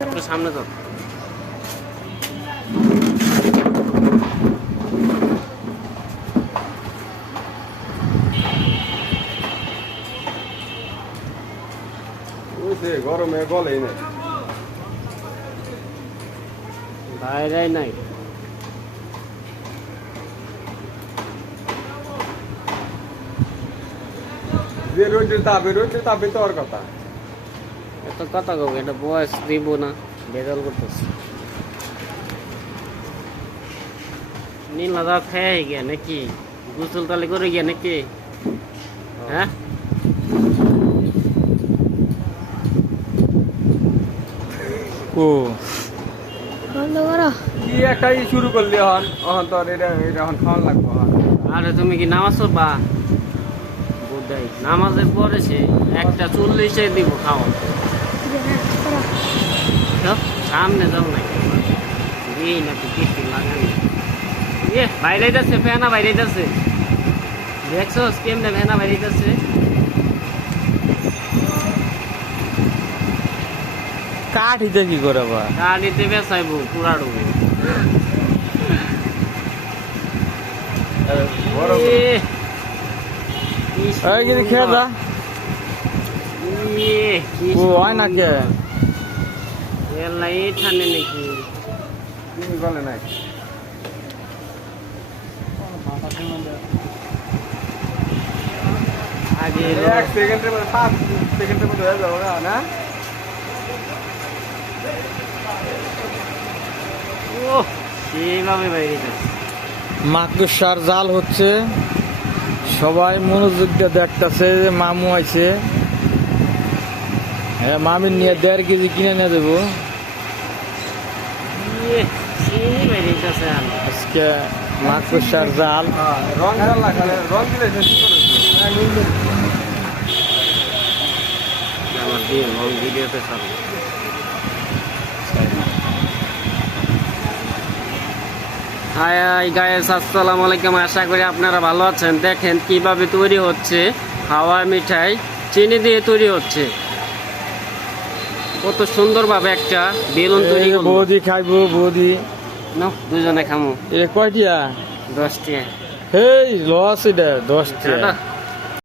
একটু সামনে তো গরমে গলেই না বাইরে নাই। যে রোদের তাপে তো আর কথা এত কথা কব, এটা বয়স দিব না, বেজাল করতেছে। নীল হাজার খেয়ে গিয়া নাকি গুসল তালে করে গিয়া নাকি? হ্যাঁ, ও কি একটা শুরু করলি হন অহন তো এটা এখন খাওয়ান লাগবো হন। আরে তুমি কি নামাজ পড়বা? বুঝাই নামাজের পরে সে 1:40 দিব খাওয়া। যাও, সামনে যাও না এই নাকি কিছু লাগানি বাইরে যাচ্ছে, ফেনা বাইরে যাচ্ছে, দেখছো কেমনে ফেনা বাইরে যাচ্ছে। কাঠ হিতে কি করে বা গাড়িতে বেসাইবো পুরা ডুবে। গরম এই গিরি খেয়ে যা ও হয় না কে এই ঠান্ডে নাকি তুমি গলে নাই আগে 1 সেকেন্ডের মধ্যে 5 সেকেন্ডের মধ্যে হয়ে যাবে না ও সেইভাবে বাইরে যাচ্ছে। মাকড়সার জাল হচ্ছে, সবাই মনোযোগ দিয়ে দেখতেছে যে মামু আছে। হ্যাঁ, মামির নিয়ে 1.5 কেজি কিনে নিয়ে দেবো সেই বাইরে যাচ্ছে। আজকে মাকড়সার জাল। রং জাল লাগালে রং দিলে শেষ করেছি আমার দিয়ে লং ভিডিওতে ছাড়বো। হাই হাই গায়েস, আসসালামু আলাইকুম। আশা করি আপনারা ভালো আছেন। দেখেন কিভাবে তৈরি হচ্ছে হাওয়া মিঠাই, চিনি দিয়ে তৈরি হচ্ছে। কত সুন্দরভাবে একটা বেলুন তৈরি করবো। বৌদি খাইবো, বৌদি নাও দুজনে খামো। এ কয়টিয়া 10 টাকা। হেই লস এটা 10 টাকা। টাটা।